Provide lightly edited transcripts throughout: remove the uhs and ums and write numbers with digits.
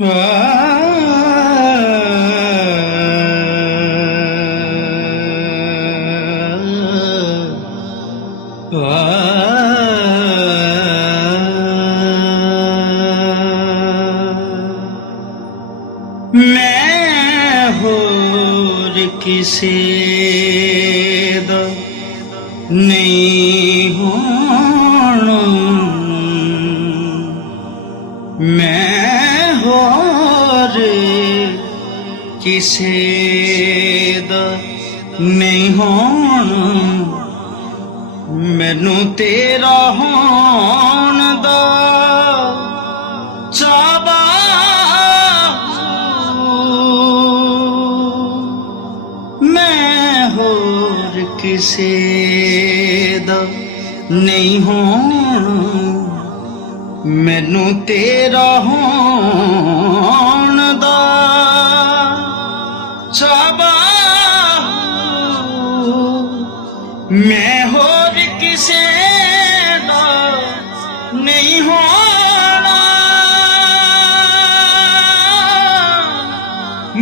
मैं होर किसे दा नहीं होना, मैं होर किसे दा नहीं होना, मैनू तेरा होण दा चावा, मैं होर किसे दा नहीं होना, मैनू तेरा होण दा चावा, मैं होर किसे दा नहीं होना,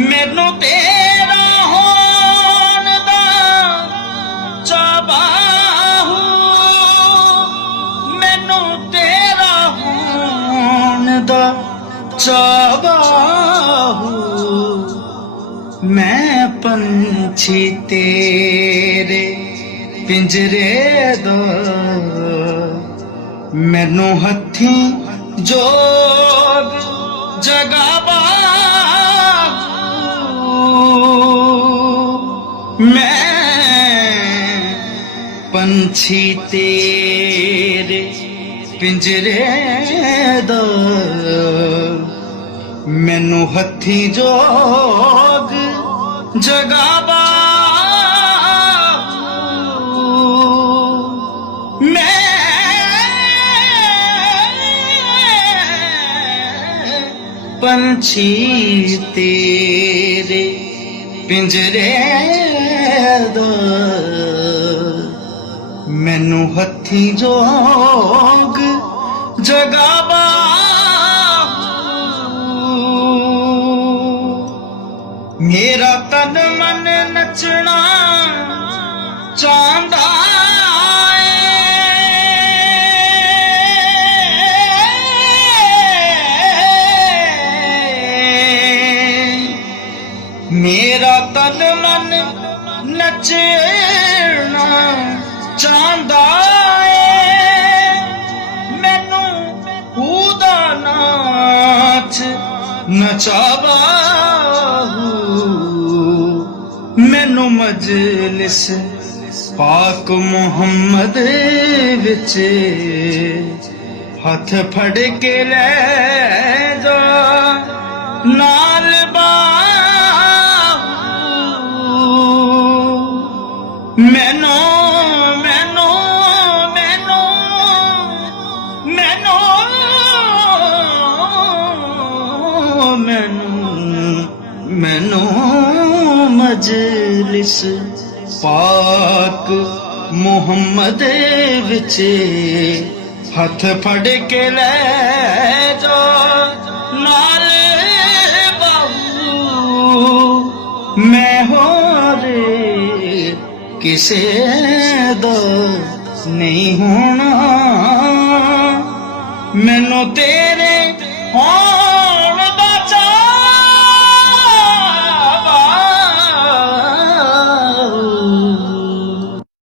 मैनू तेरा होण दा चावा, मैनू तेरा होण दा चावा, मैं पंछी तेरे पिंजरे दा, मैनू हथी जोग जगावा, मैं पंछी तेरे पिंजरे दा, मैनू हथी जोग जगावा, पंछी तेरे पिंजरे दा, मैनू हथी जोग जगावा, मेरा तन मन नचना चाहता, मेरा तन मन नचना चाहता है, मैनू खुदा नाच नचावा, मैनू मजलिस पाक मुहम्मद विच हथ फड़ के ले जा नाल मैनू मैनू मैनू मैनू मैनू मैनू मजलिस पाक मुहम्मद विच हथ फड़ के ले जा नाल बाबू, मैं होर किसे दा नहीं होना, मैनू तेरा